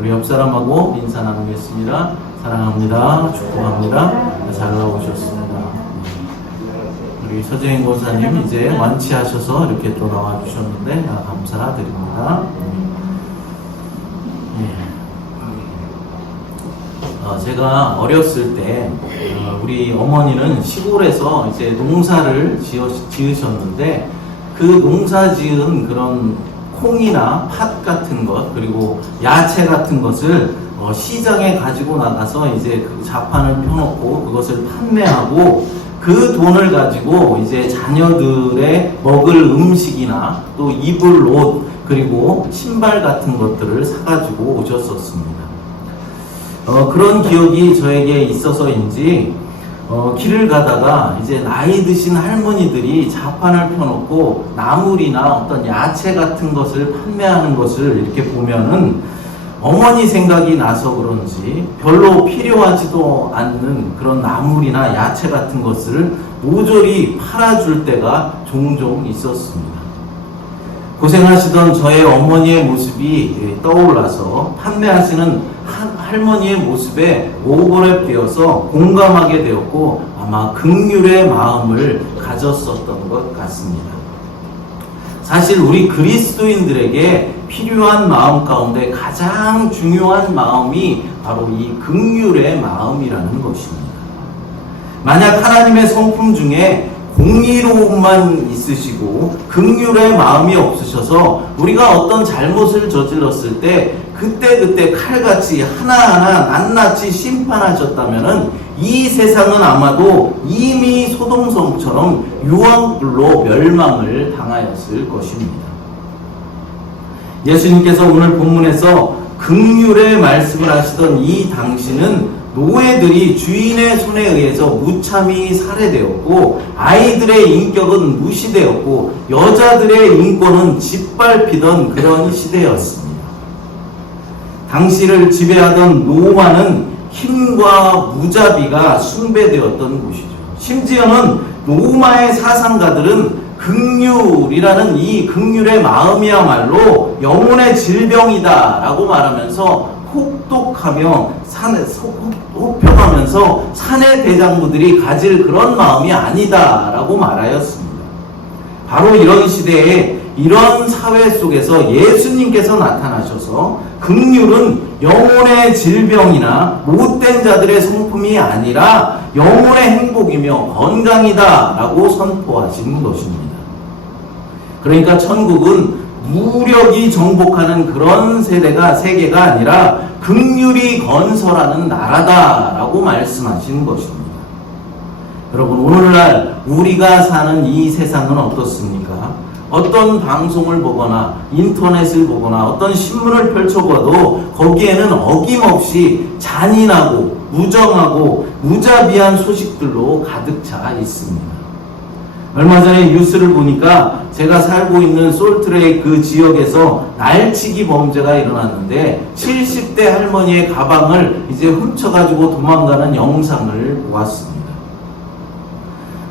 우리 옆 사람하고 인사 나누겠습니다. 사랑합니다. 축복합니다. 잘 나오셨습니다. 우리 서재인 권사님 이제 완치하셔서 이렇게 또 나와주셨는데 감사드립니다. 제가 어렸을 때 우리 어머니는 시골에서 이제 농사를 지으셨는데 그 농사 지은 그런 콩이나 팥 같은 것 그리고 야채 같은 것을 시장에 가지고 나가서 이제 그 자판을 펴놓고 그것을 판매하고 그 돈을 가지고 이제 자녀들의 먹을 음식이나 또 입을 옷 그리고 신발 같은 것들을 사가지고 오셨었습니다. 그런 기억이 저에게 있어서인지 길을 가다가 이제 나이 드신 할머니들이 자판을 펴놓고 나물이나 어떤 야채 같은 것을 판매하는 것을 이렇게 보면은 어머니 생각이 나서 그런지 별로 필요하지도 않는 그런 나물이나 야채 같은 것을 모조리 팔아줄 때가 종종 있었습니다. 고생하시던 저의 어머니의 모습이 떠올라서 판매하시는 할머니의 모습에 오버랩되어서 공감하게 되었고 아마 긍휼의 마음을 가졌었던 것 같습니다. 사실 우리 그리스도인들에게 필요한 마음 가운데 가장 중요한 마음이 바로 이 긍휼의 마음이라는 것입니다. 만약 하나님의 성품 중에 공의로움만 있으시고 긍휼의 마음이 없으셔서 우리가 어떤 잘못을 저질렀을 때 그때 칼같이 하나하나 낱낱이 심판하셨다면은 이 세상은 아마도 이미 소돔성처럼 유황불로 멸망을 당하였을 것입니다. 예수님께서 오늘 본문에서 긍휼의 말씀을 하시던 이 당시는 노예들이 주인의 손에 의해서 무참히 살해되었고 아이들의 인격은 무시되었고 여자들의 인권은 짓밟히던 그런 시대였습니다. 당시를 지배하던 로마는 힘과 무자비가 숭배되었던 곳이죠. 심지어는 로마의 사상가들은 긍휼이라는 이 긍휼의 마음이야말로 영혼의 질병이다라고 말하면서 혹독하며 혹평하면서 사내 대장부들이 가질 그런 마음이 아니다라고 말하였습니다. 바로 이런 시대에 이런 사회 속에서 예수님께서 나타나셔서 긍휼은 영혼의 질병이나 못된 자들의 성품이 아니라 영혼의 행복이며 건강이다라고 선포하신 것입니다. 그러니까 천국은 무력이 정복하는 그런 세계가 아니라 긍휼이 건설하는 나라다라고 말씀하신 것입니다. 여러분, 오늘날 우리가 사는 이 세상은 어떻습니까? 어떤 방송을 보거나 인터넷을 보거나 어떤 신문을 펼쳐봐도 거기에는 어김없이 잔인하고 무정하고 무자비한 소식들로 가득 차 있습니다. 얼마 전에 뉴스를 보니까 제가 살고 있는 솔트레이크 그 지역에서 날치기 범죄가 일어났는데 70대 할머니의 가방을 이제 훔쳐가지고 도망가는 영상을 보았습니다.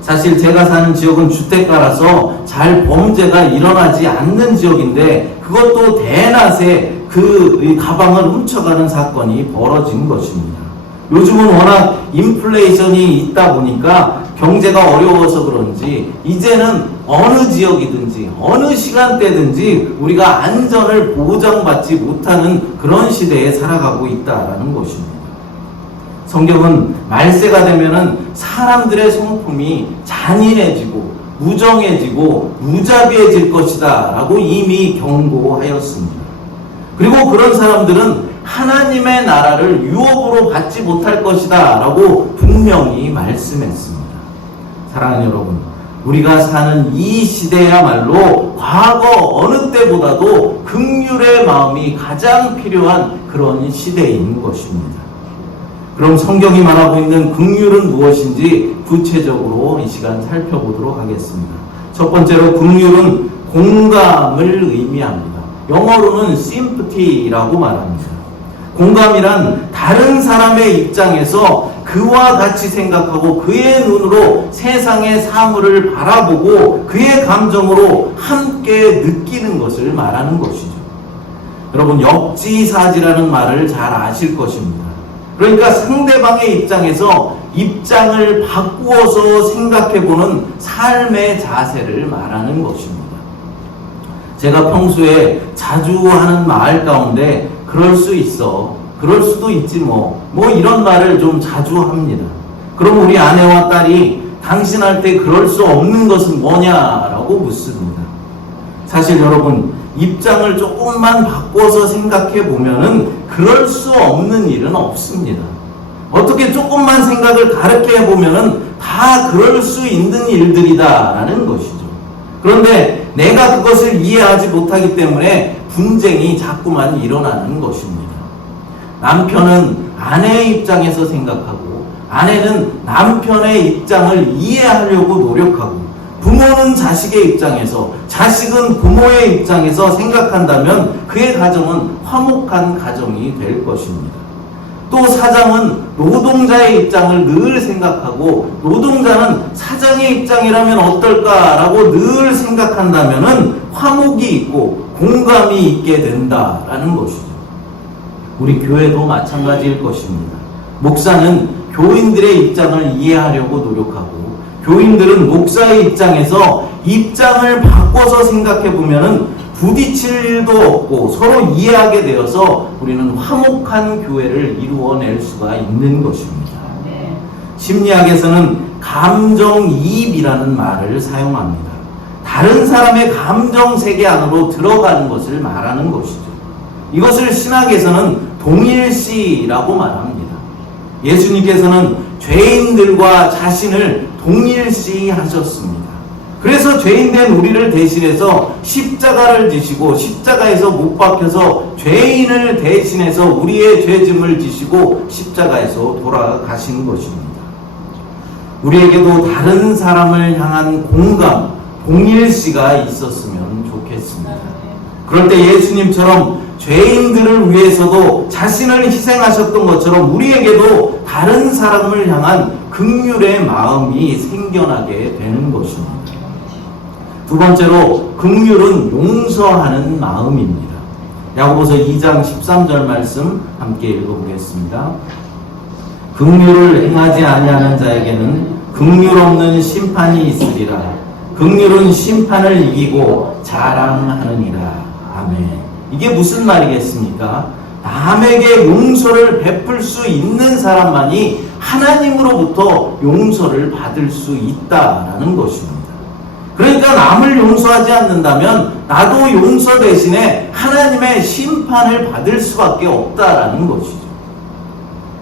사실 제가 사는 지역은 주택가라서 잘 범죄가 일어나지 않는 지역인데 그것도 대낮에 그 가방을 훔쳐가는 사건이 벌어진 것입니다. 요즘은 워낙 인플레이션이 있다 보니까 경제가 어려워서 그런지 이제는 어느 지역이든지 어느 시간대든지 우리가 안전을 보장받지 못하는 그런 시대에 살아가고 있다는 것입니다. 성경은 말세가 되면은 사람들의 성품이 잔인해지고 무정해지고 무자비해질 것이다 라고 이미 경고하였습니다. 그리고 그런 사람들은 하나님의 나라를 유업으로 받지 못할 것이다 라고 분명히 말씀했습니다. 사랑하는 여러분, 우리가 사는 이 시대야말로 과거 어느 때보다도 긍휼의 마음이 가장 필요한 그런 시대인 것입니다. 그럼 성경이 말하고 있는 긍휼은 무엇인지 구체적으로 이 시간 살펴보도록 하겠습니다. 첫 번째로 긍휼은 공감을 의미합니다. 영어로는 sympathy라고 말합니다. 공감이란 다른 사람의 입장에서 그와 같이 생각하고 그의 눈으로 세상의 사물을 바라보고 그의 감정으로 함께 느끼는 것을 말하는 것이죠. 여러분, 역지사지라는 말을 잘 아실 것입니다. 그러니까 상대방의 입장에서 입장을 바꾸어서 생각해보는 삶의 자세를 말하는 것입니다. 제가 평소에 자주 하는 말 가운데 그럴 수 있어, 그럴 수도 있지 뭐 이런 말을 좀 자주 합니다. 그럼 우리 아내와 딸이 당신한테 그럴 수 없는 것은 뭐냐라고 묻습니다. 사실 여러분, 입장을 조금만 바꿔서 생각해 보면은 그럴 수 없는 일은 없습니다. 어떻게 조금만 생각을 다르게 해보면은 다 그럴 수 있는 일들이다라는 것이죠. 그런데 내가 그것을 이해하지 못하기 때문에 분쟁이 자꾸만 일어나는 것입니다. 남편은 아내의 입장에서 생각하고 아내는 남편의 입장을 이해하려고 노력하고 부모는 자식의 입장에서 자식은 부모의 입장에서 생각한다면 그의 가정은 화목한 가정이 될 것입니다. 또 사장은 노동자의 입장을 늘 생각하고 노동자는 사장의 입장이라면 어떨까라고 늘 생각한다면 화목이 있고 공감이 있게 된다라는 것이죠. 우리 교회도 마찬가지일 것입니다. 목사는 교인들의 입장을 이해하려고 노력하고 교인들은 목사의 입장에서 입장을 바꿔서 생각해 보면은 부딪힐 일도 없고 서로 이해하게 되어서 우리는 화목한 교회를 이루어낼 수가 있는 것입니다. 심리학에서는 감정이입이라는 말을 사용합니다. 다른 사람의 감정 세계 안으로 들어가는 것을 말하는 것이죠. 이것을 신학에서는 동일시라고 말합니다. 예수님께서는 죄인들과 자신을 동일시 하셨습니다. 그래서 죄인된 우리를 대신해서 십자가를 지시고 십자가에서 못 박혀서 죄인을 대신해서 우리의 죄짐을 지시고 십자가에서 돌아가신 것입니다. 우리에게도 다른 사람을 향한 공감, 동일시가 있었으면 좋겠습니다. 그럴 때 예수님처럼 죄인들을 위해서도 자신을 희생하셨던 것처럼 우리에게도 다른 사람을 향한 긍휼의 마음이 생겨나게 되는 것입니다. 두 번째로 긍휼은 용서하는 마음입니다. 야고보서 2장 13절 말씀 함께 읽어보겠습니다. 긍휼을 행하지 아니하는 자에게는 긍휼 없는 심판이 있으리라. 긍휼은 심판을 이기고 자랑하느니라. 아멘. 이게 무슨 말이겠습니까? 남에게 용서를 베풀 수 있는 사람만이 하나님으로부터 용서를 받을 수 있다라는 것입니다. 그러니까 남을 용서하지 않는다면 나도 용서 대신에 하나님의 심판을 받을 수밖에 없다라는 것이죠.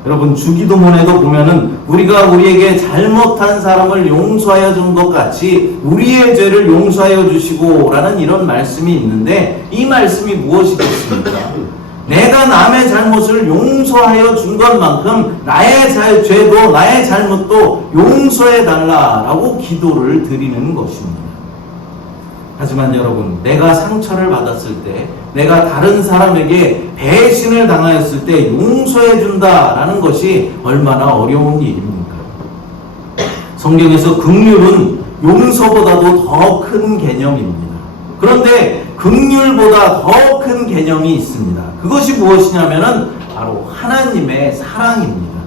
여러분, 주기도문에도 보면은 우리가 우리에게 잘못한 사람을 용서하여 준 것 같이 우리의 죄를 용서하여 주시고 라는 이런 말씀이 있는데 이 말씀이 무엇이겠습니까? 내가 남의 잘못을 용서하여 준 것만큼 나의 죄도 나의 잘못도 용서해 달라라고 기도를 드리는 것입니다. 하지만 여러분, 내가 상처를 받았을 때, 내가 다른 사람에게 배신을 당하였을 때 용서해 준다라는 것이 얼마나 어려운 일입니까? 성경에서 긍휼은 용서보다도 더 큰 개념입니다. 그런데 긍휼보다 더 큰 개념이 있습니다. 그것이 무엇이냐면은 바로 하나님의 사랑입니다.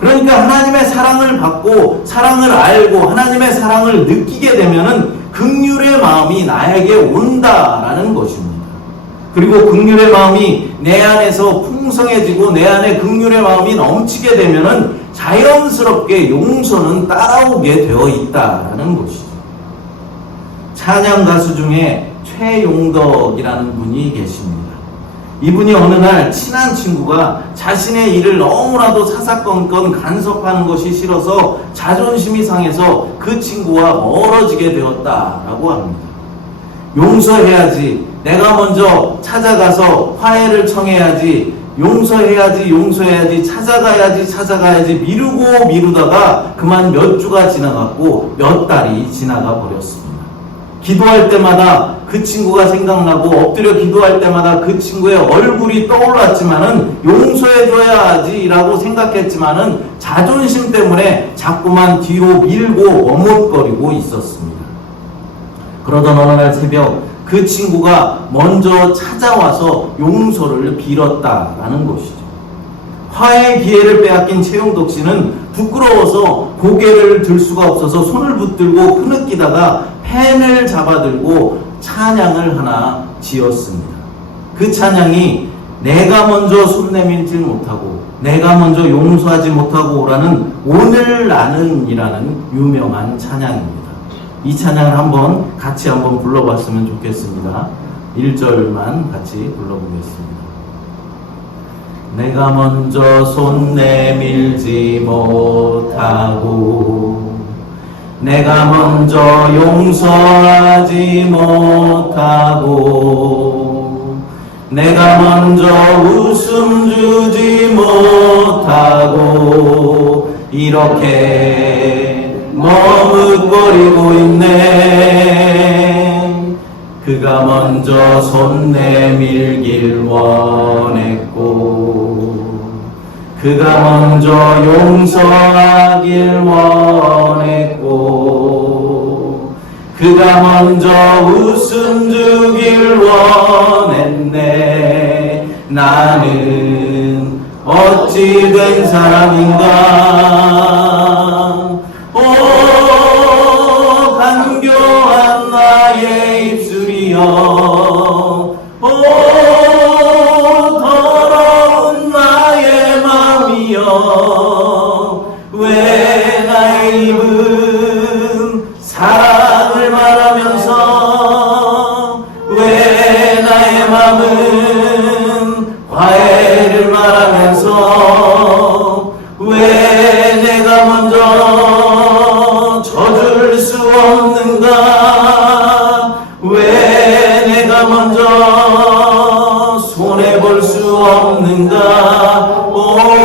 그러니까 하나님의 사랑을 받고 사랑을 알고 하나님의 사랑을 느끼게 되면은 긍휼의 마음이 나에게 온다라는 것입니다. 그리고 긍휼의 마음이 내 안에서 풍성해지고 내 안에 긍휼의 마음이 넘치게 되면은 자연스럽게 용서는 따라오게 되어 있다라는 것이죠. 찬양 가수 중에 최용덕이라는 분이 계십니다. 이분이 어느 날 친한 친구가 자신의 일을 너무나도 사사건건 간섭하는 것이 싫어서 자존심이 상해서 그 친구와 멀어지게 되었다라고 합니다. 용서해야지, 내가 먼저 찾아가서 화해를 청해야지, 용서해야지, 찾아가야지 미루고 미루다가 그만 몇 주가 지나갔고 몇 달이 지나가 버렸습니다. 기도할 때마다 그 친구가 생각나고 엎드려 기도할 때마다 그 친구의 얼굴이 떠올랐지만은 용서해줘야지라고 생각했지만은 자존심 때문에 자꾸만 뒤로 밀고 머뭇거리고 있었습니다. 그러던 어느 날 새벽 그 그 친구가 먼저 찾아와서 용서를 빌었다라는 것이죠. 화해의 기회를 빼앗긴 최용덕 씨는 부끄러워서 고개를 들 수가 없어서 손을 붙들고 흐느끼다가 펜을 잡아들고 찬양을 하나 지었습니다. 그 찬양이 내가 먼저 손 내밀지 못하고 내가 먼저 용서하지 못하고 오라는 오늘 나는이라는 유명한 찬양입니다. 이 찬양을 같이 한번 불러봤으면 좋겠습니다. 1절만 같이 불러보겠습니다. 내가 먼저 손 내밀지 못하고 내가 먼저 용서하지 못하고 내가 먼저 웃음 주지 못하고 이렇게 머뭇거리고 있네. 그가 먼저 손 내밀길 원했고 그가 먼저 용서하길 원했고 그가 먼저 웃음 주길 원했네. 나는 어찌 된 사람인가. 오 간교한 나의 입술이여 오 더러운 나의 마음이여 왜 나의 입은 사랑을 말하면서 왜 나의 마음은 화해를 말하면서 왜 내가 먼저 져줄 수 없는가. 왜 내가 먼저 손해볼 수 없는가. 오늘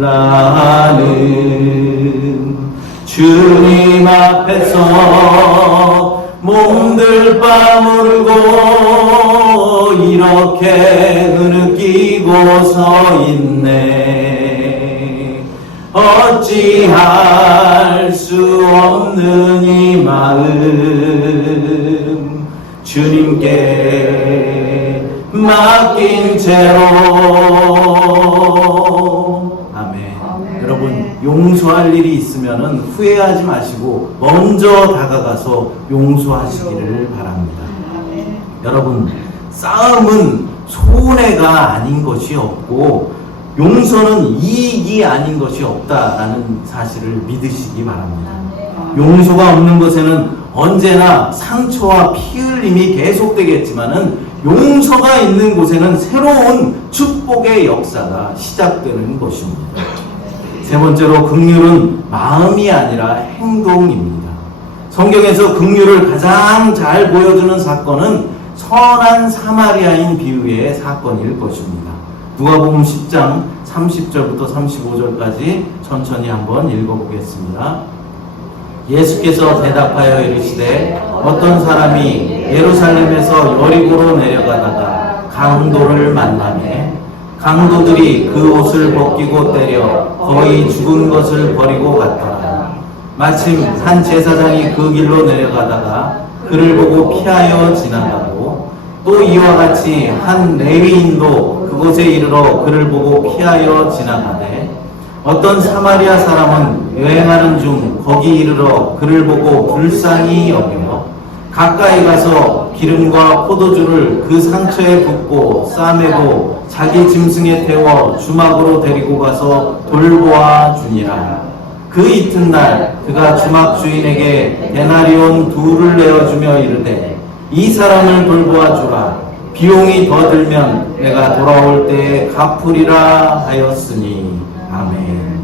나는 주님 앞에서 몸들 빠물고 이렇게 흐느끼고 서 있네. 어찌할 수 없는 이 마음 주님께 맡긴 채로. 아멘. 여러분 용서할 일이 있으면 후회하지 마시고 먼저 다가가서 용서하시기를 바랍니다. 여러분 싸움은 손해가 아닌 것이 없고 용서는 이익이 아닌 것이 없다라는 사실을 믿으시기 바랍니다. 용서가 없는 것에는 언제나 상처와 피 흘림이 계속되겠지만은 용서가 있는 곳에는 새로운 축복의 역사가 시작되는 것입니다. 세 번째로 긍휼은 마음이 아니라 행동입니다. 성경에서 긍휼을 가장 잘 보여주는 사건은 선한 사마리아인 비유의 사건일 것입니다. 누가복음 10장 30절부터 35절까지 천천히 한번 읽어보겠습니다. 예수께서 대답하여 이르시되 어떤 사람이 예루살렘에서 여리고로 내려가다가 강도를 만나매 강도들이 그 옷을 벗기고 때려 거의 죽은 것을 버리고 갔더라. 마침 한 제사장이 그 길로 내려가다가 그를 보고 피하여 지나가고 또 이와 같이 한 레위인도 그곳에 이르러 그를 보고 피하여 지나가되 어떤 사마리아 사람은 여행하는 중 거기 이르러 그를 보고 불쌍히 여기며 가까이 가서 기름과 포도주를 그 상처에 붓고 싸매고 자기 짐승에 태워 주막으로 데리고 가서 돌보아 주니라. 그 이튿날 그가 주막 주인에게 데나리온 2를 내어주며 이르되 이 사람을 돌보아 주라. 비용이 더 들면 내가 돌아올 때에 갚으리라 하였으니. 아멘.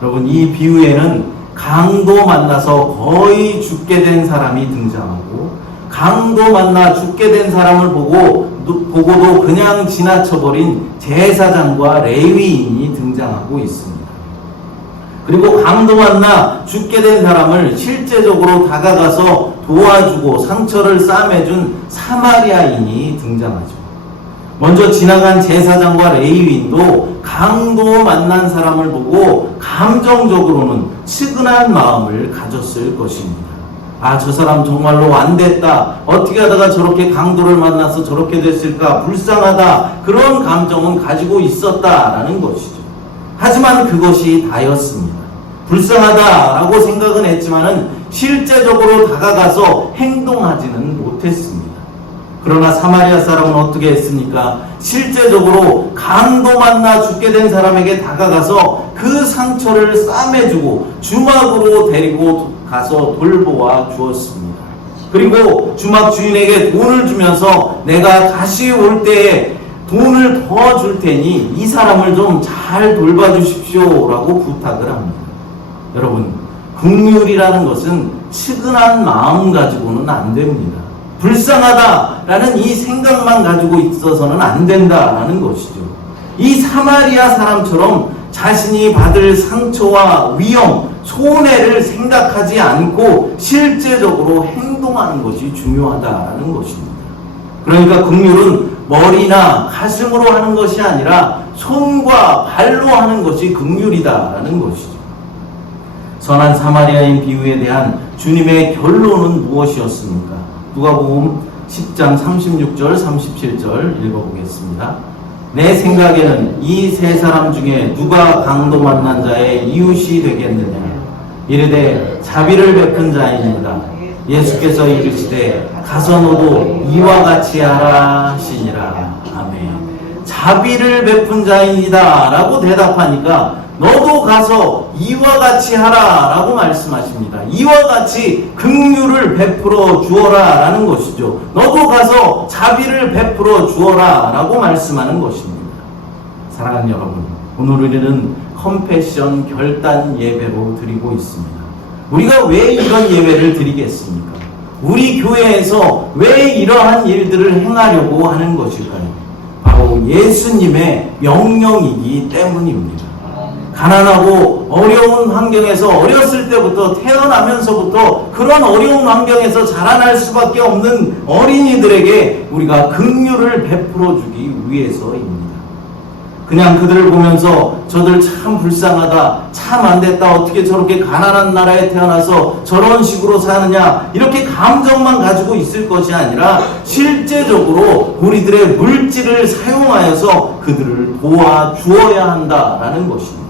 여러분 이 비유에는 강도 만나서 거의 죽게 된 사람이 등장하고 강도 만나 죽게 된 사람을 보고도 그냥 지나쳐버린 제사장과 레위인이 등장하고 있습니다. 그리고 강도 만나 죽게 된 사람을 실제적으로 다가가서 도와주고 상처를 싸매준 사마리아인이 등장하죠. 먼저 지나간 제사장과 레위인도 강도 만난 사람을 보고 감정적으로는 측은한 마음을 가졌을 것입니다. 아, 저 사람 정말로 안 됐다. 어떻게 하다가 저렇게 강도를 만나서 저렇게 됐을까? 불쌍하다. 그런 감정은 가지고 있었다라는 것이죠. 하지만 그것이 다였습니다. 불쌍하다라고 생각은 했지만은 실제적으로 다가가서 행동하지는 못했습니다. 그러나 사마리아 사람은 어떻게 했습니까? 실제적으로 강도 만나 죽게 된 사람에게 다가가서 그 상처를 싸매주고 주막으로 데리고 가서 돌보아 주었습니다. 그리고 주막 주인에게 돈을 주면서 내가 다시 올 때에 돈을 더 줄 테니 이 사람을 좀 잘 돌봐주십시오 라고 부탁을 합니다. 여러분, 긍휼이라는 것은 측은한 마음 가지고는 안 됩니다. 불쌍하다라는 이 생각만 가지고 있어서는 안 된다라는 것이죠. 이 사마리아 사람처럼 자신이 받을 상처와 위험, 손해를 생각하지 않고 실제적으로 행동하는 것이 중요하다라는 것입니다. 그러니까 긍휼은 머리나 가슴으로 하는 것이 아니라 손과 발로 하는 것이 긍휼이다라는 것이죠. 선한 사마리아인 비유에 대한 주님의 결론은 무엇이었습니까? 누가복음 10장 36절 37절 읽어보겠습니다. 내 생각에는 이 세 사람 중에 누가 강도 만난 자의 이웃이 되겠느냐? 이르되 자비를 베푼 자이니라. 예수께서 이르시되 가서 너도 이와 같이 하라 하시니라. 아멘. 자비를 베푼 자이니다 라고 대답하니까 너도 가서 이와 같이 하라 라고 말씀하십니다. 이와 같이 긍휼을 베풀어 주어라 라는 것이죠. 너도 가서 자비를 베풀어 주어라 라고 말씀하는 것입니다. 사랑하는 여러분, 오늘 우리는 컴패션 결단 예배로 드리고 있습니다. 우리가 왜 이런 예배를 드리겠습니까? 우리 교회에서 왜 이러한 일들을 행하려고 하는 것일까요? 바로 예수님의 명령이기 때문입니다. 가난하고 어려운 환경에서 어렸을 때부터 태어나면서부터 그런 어려운 환경에서 자라날 수밖에 없는 어린이들에게 우리가 긍휼을 베풀어 주기 위해서입니다. 그냥 그들을 보면서 저들 참 불쌍하다, 참 안됐다, 어떻게 저렇게 가난한 나라에 태어나서 저런 식으로 사느냐, 이렇게 감정만 가지고 있을 것이 아니라 실제적으로 우리들의 물질을 사용하여서 그들을 도와주어야 한다라는 것입니다.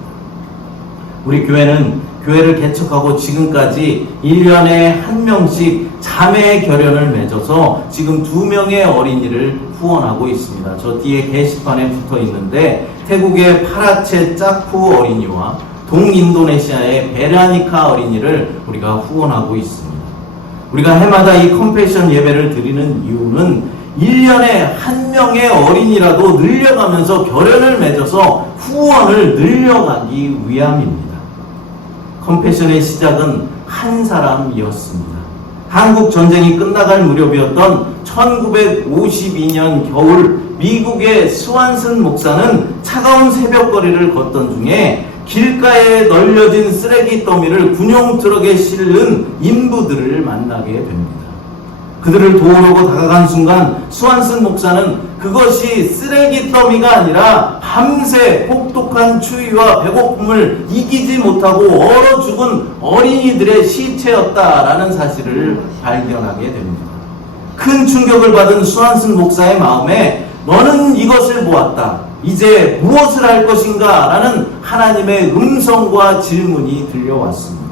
우리 교회는 교회를 개척하고 지금까지 1년에 한 명씩 자매 결연을 맺어서 지금 2명의 어린이를 후원하고 있습니다. 저 뒤에 게시판에 붙어 있는데 태국의 파라체 짜쿠 어린이와 동인도네시아의 베라니카 어린이를 우리가 후원하고 있습니다. 우리가 해마다 이 컴패션 예배를 드리는 이유는 1년에 한 명의 어린이라도 늘려가면서 결연을 맺어서 후원을 늘려가기 위함입니다. 컴패션의 시작은 한 사람이었습니다. 한국 전쟁이 끝나갈 무렵이었던 1952년 겨울 미국의 스완슨 목사는 차가운 새벽거리를 걷던 중에 길가에 널려진 쓰레기 더미를 군용 트럭에 실은 인부들을 만나게 됩니다. 그들을 도우려고 다가간 순간 스완슨 목사는 그것이 쓰레기 더미가 아니라 밤새 혹독한 추위와 배고픔을 이기지 못하고 얼어 죽은 어린이들의 시체였다라는 사실을 발견하게 됩니다. 큰 충격을 받은 스완슨 목사의 마음에 너는 이것을 보았다. 이제 무엇을 할 것인가? 라는 하나님의 음성과 질문이 들려왔습니다.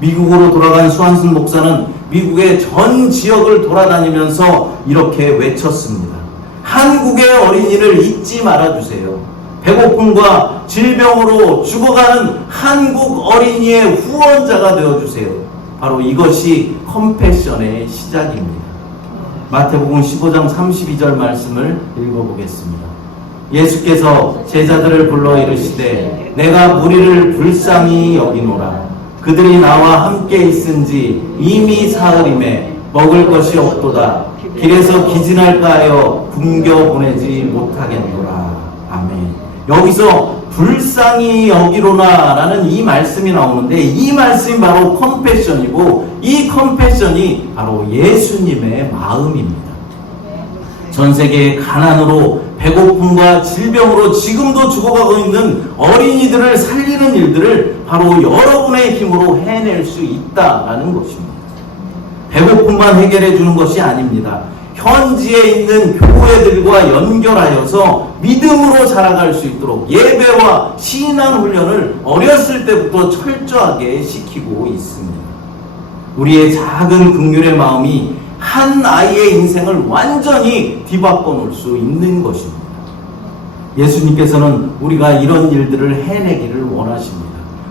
미국으로 돌아간 스완슨 목사는 미국의 전 지역을 돌아다니면서 이렇게 외쳤습니다. 한국의 어린이를 잊지 말아주세요. 배고픔과 질병으로 죽어가는 한국 어린이의 후원자가 되어주세요. 바로 이것이 컴패션의 시작입니다. 마태복음 15장 32절 말씀을 읽어보겠습니다. 예수께서 제자들을 불러 이르시되 내가 무리를 불쌍히 여기노라. 그들이 나와 함께 있은지 이미 사흘임에 먹을 것이 없도다. 길에서 기진할까 하여 굶겨 보내지 못하겠노라. 아멘. 여기서 불쌍히 여기로나 라는 이 말씀이 나오는데 이 말씀이 바로 컴패션이고 이 컴패션이 바로 예수님의 마음입니다. 전 세계의 가난으로 배고픔과 질병으로 지금도 죽어가고 있는 어린이들을 살리는 일들을 바로 여러분의 힘으로 해낼 수 있다라는 것입니다. 배고픔만 해결해 주는 것이 아닙니다. 현지에 있는 교회들과 연결하여서 믿음으로 자라갈 수 있도록 예배와 신앙 훈련을 어렸을 때부터 철저하게 시키고 있습니다. 우리의 작은 긍휼의 마음이 한 아이의 인생을 완전히 뒤바꿔 놓을 수 있는 것입니다. 예수님께서는 우리가 이런 일들을 해내기를 원하십니다.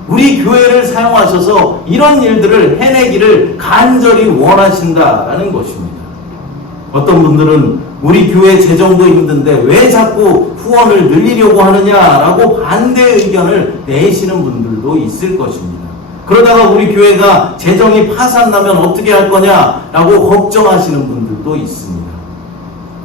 우리 교회를 사용하셔서 이런 일들을 해내기를 간절히 원하신다라는 것입니다. 어떤 분들은 우리 교회 재정도 힘든데 왜 자꾸 후원을 늘리려고 하느냐라고 반대 의견을 내시는 분들도 있을 것입니다. 그러다가 우리 교회가 재정이 파산나면 어떻게 할 거냐라고 걱정하시는 분들도 있습니다.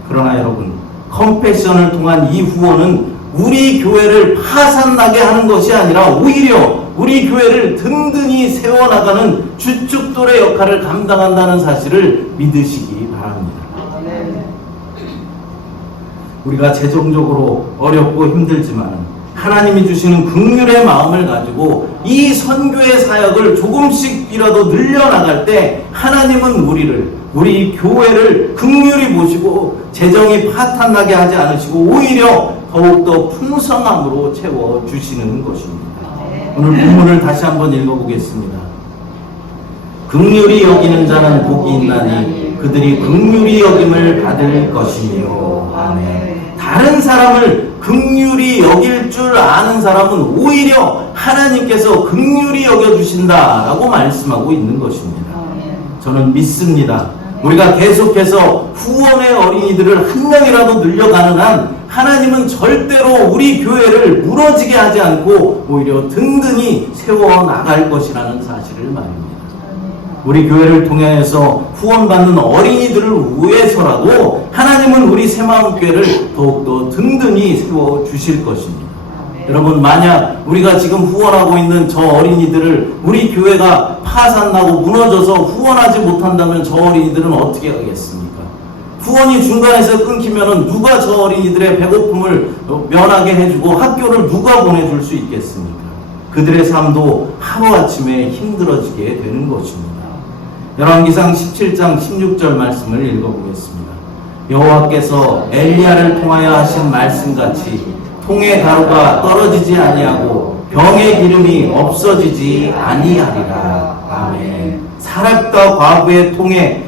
그러나 여러분, 컴패션을 통한 이 후원은 우리 교회를 파산나게 하는 것이 아니라 오히려 우리 교회를 든든히 세워나가는 주축돌의 역할을 감당한다는 사실을 믿으시기 바랍니다. 우리가 재정적으로 어렵고 힘들지만 하나님이 주시는 긍휼의 마음을 가지고 이 선교의 사역을 조금씩이라도 늘려나갈 때 하나님은 우리 교회를 긍휼히 보시고 재정이 파탄나게 하지 않으시고 오히려 더욱더 풍성함으로 채워주시는 것입니다. 오늘 본문을 다시 한번 읽어보겠습니다. 긍휼히 여기는 자는 복이 있나니 그들이 긍휼히 여김을 받을 것이며. 아멘. 다른 사람을 긍휼히 여길 줄 아는 사람은 오히려 하나님께서 긍휼히 여겨주신다라고 말씀하고 있는 것입니다. 저는 믿습니다. 우리가 계속해서 후원의 어린이들을 한 명이라도 늘려가는 한 하나님은 절대로 우리 교회를 무너지게 하지 않고 오히려 든든히 세워나갈 것이라는 사실을 말입니다. 우리 교회를 통해서 후원받는 어린이들을 위해서라도 하나님은 우리 새마음교회를 더욱더 든든히 세워주실 것입니다. 여러분, 만약 우리가 지금 후원하고 있는 저 어린이들을 우리 교회가 파산나고 무너져서 후원하지 못한다면 저 어린이들은 어떻게 하겠습니까? 후원이 중간에서 끊기면 누가 저 어린이들의 배고픔을 면하게 해주고 학교를 누가 보내줄 수 있겠습니까? 그들의 삶도 하루아침에 힘들어지게 되는 것입니다. 열왕기상 17장 16절 말씀을 읽어보겠습니다. 여호와께서 엘리야를 통하여 하신 말씀같이 통의 가루가 떨어지지 아니하고 병의 기름이 없어지지 아니하리라. 아멘. 사렙과 과부의 통에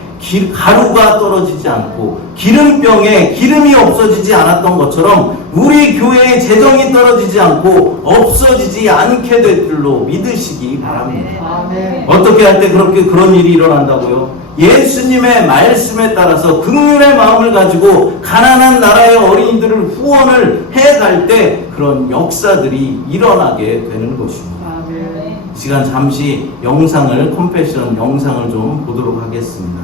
가루가 떨어지지 않고 기름병에 기름이 없어지지 않았던 것처럼 우리 교회의 재정이 떨어지지 않고 없어지지 않게 될 줄로 믿으시기 바랍니다. 아멘. 어떻게 할 때 그런 일이 일어난다고요? 예수님의 말씀에 따라서 긍휼의 마음을 가지고 가난한 나라의 어린이들을 후원을 해갈 때 그런 역사들이 일어나게 되는 것입니다. 아멘. 이 시간 잠시 컴패션 영상을 좀 보도록 하겠습니다.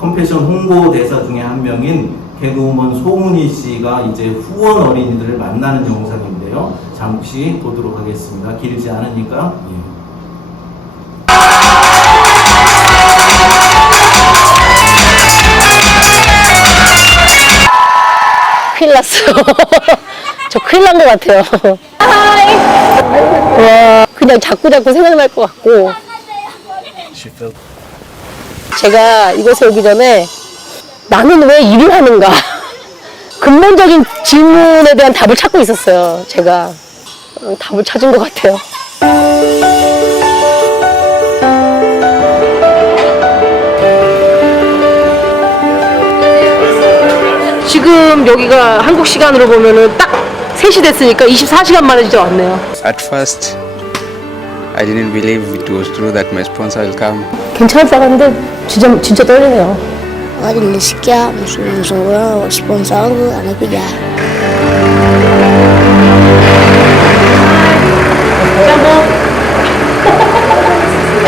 컴패션 홍보대사 중에 한 명인 개그우먼 소문희 씨가 이제 후원 어린이들을 만나는 영상인데요. 잠시 보도록 하겠습니다. 길지 않으니까. 큰일 났어요. 저 큰일 난 것 같아요. 와, 그냥 자꾸 생각날 것 같고. 제가 이곳에 오기 전에 나는 왜 일을 하는가? 근본적인 질문에 대한 답을 찾고 있었어요. 제가 답을 찾은 것 같아요. 지금 여기가 한국 시간으로 보면은 딱 3시 됐으니까 24시간 만에 진짜 왔네요. At first, I didn't believe it was true that my sponsor will come. 괜찮을 줄 알았는데 진짜 떨리네요. Wadi nilisikia msungura wa sponsor wangu anakuja. Jambo.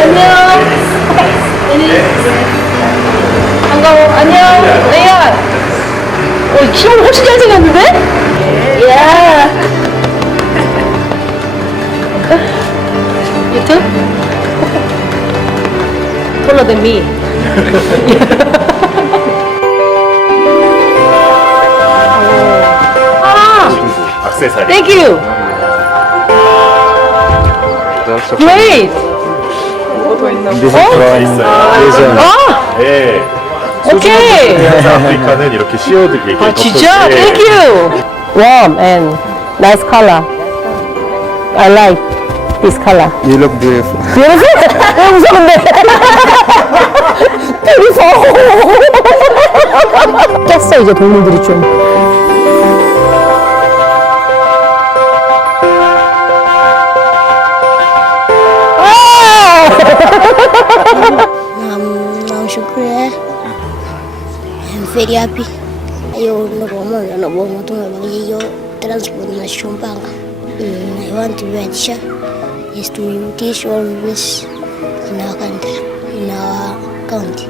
안녕. 반가워. 안녕. 레이야. 키가 훨씬 잘생겼는데? 야. You too? Taller than me. 액세서리. Thank you. It's also Great. This is from Asia. 아, 예. 오케이. 그래서 아프리카는 이렇게 씌워드 이렇게 아, 진짜? 예. Thank you. Warm and nice color. I like this color. You look beautiful. 왜 웃어 근데? 깼어 이제 동물들이 좀. Namshukuru. I'm very happy. Yo ndomo na bomo tunga bagi yo transport na Shumpanga. I want to be a teacher is to teach all this in our country, in our county.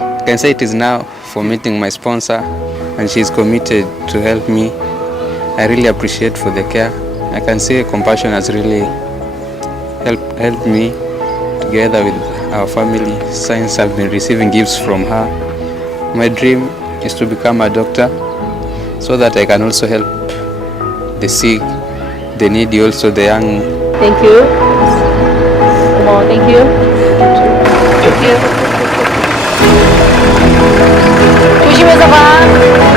I can say it is now for meeting my sponsor, and she is committed to help me. I really appreciate for the care. I can say Compassion has really helped me together with our family since I've been receiving gifts from her. My dream is to become a doctor so that I can also help the sick, the needy, also the young. Thank you. 고마워. Thank you. Thank you. 조심해서 가.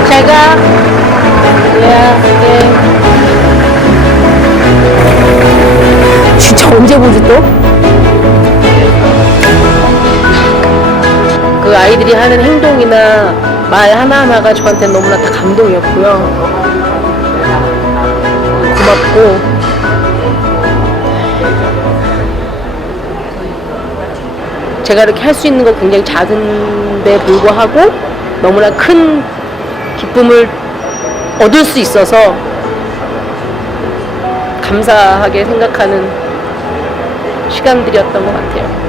잘 가. 네. 진짜 언제 보지 또? 그 아이들이 하는 행동이나 말 하나하나가 저한테 너무나 다 감동이었고요. 고맙고 제가 이렇게 할 수 있는 건 굉장히 작은데 불구하고 너무나 큰 기쁨을 얻을 수 있어서 감사하게 생각하는 시간들이었던 것 같아요.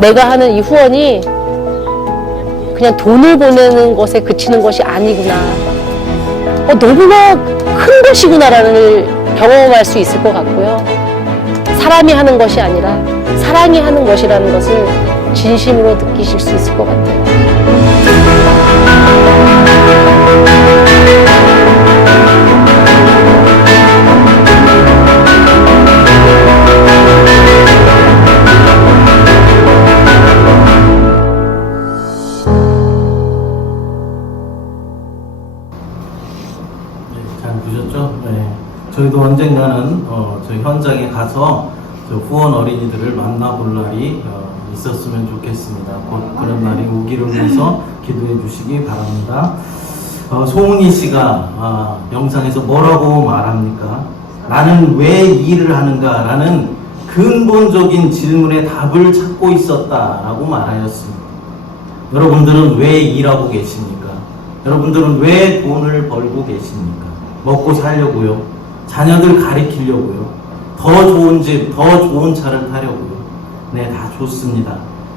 내가 하는 이 후원이 그냥 돈을 보내는 것에 그치는 것이 아니구나. 너무나 큰 것이구나라는 경험할 수 있을 것 같고요. 사람이 하는 것이 아니라 사랑이 하는 것이라는 것을 진심으로 느끼실 수 있을 것 같아요. 잘 보셨죠? 네. 저희도 언젠가는 저 현장에 가서 저 후원 어린이들을 만나볼 날이 있었으면 좋겠습니다. 곧 그런 날이 오기를 위해서 기도해 주시기 바랍니다. 송은희 씨가 영상에서 뭐라고 말합니까? 나는 왜 일을 하는가? 라는 근본적인 질문에 답을 찾고 있었다라고 말하였습니다. 여러분들은 왜 일하고 계십니까? 여러분들은 왜 돈을 벌고 계십니까? 먹고 살려고요? 자녀들 가리키려고요? 더 좋은 집, 더 좋은 차를 타려고요? 네, 다 좋습니다.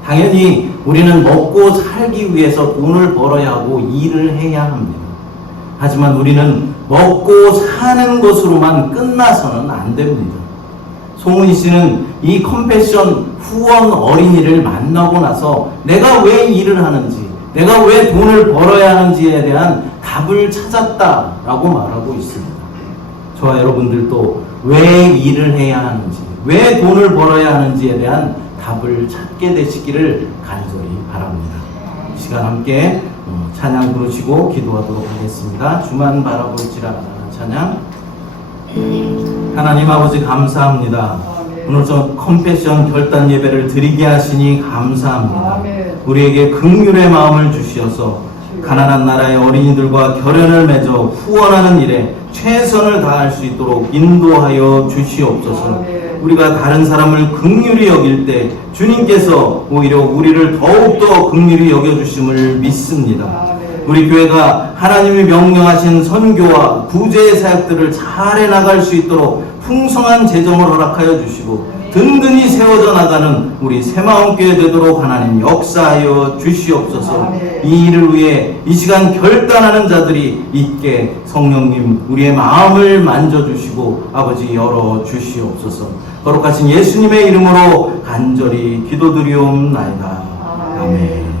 당연히 우리는 먹고 살기 위해서 돈을 벌어야 하고 일을 해야 합니다. 하지만 우리는 먹고 사는 것으로만 끝나서는 안 됩니다. 송은희 씨는 이 컴패션 후원 어린이를 만나고 나서 내가 왜 일을 하는지, 내가 왜 돈을 벌어야 하는지에 대한 답을 찾았다라고 말하고 있습니다. 저와 여러분들도 왜 일을 해야 하는지, 왜 돈을 벌어야 하는지에 대한 답을 찾게 되시기를 간절히 바랍니다. 이 시간 함께 찬양 부르시고 기도하도록 하겠습니다. 주만 바라볼지라 찬양. 하나님 아버지 감사합니다. 오늘 저 컴패션 결단 예배를 드리게 하시니 감사합니다. 우리에게 긍휼의 마음을 주시어서 가난한 나라의 어린이들과 결연을 맺어 후원하는 일에 최선을 다할 수 있도록 인도하여 주시옵소서. 우리가 다른 사람을 긍휼히 여길 때 주님께서 오히려 우리를 더욱더 긍휼히 여겨주심을 믿습니다. 우리 교회가 하나님이 명령하신 선교와 구제의 사역들을 잘 해나갈 수 있도록 풍성한 재정을 허락하여 주시고 든든히 세워져 나가는 우리 새마음교회 되도록 하나님 역사하여 주시옵소서. 이 일을 위해 이 시간 결단하는 자들이 있게 성령님 우리의 마음을 만져주시고 아버지 열어주시옵소서. 거룩하신 예수님의 이름으로 간절히 기도드리옵나이다. 아멘.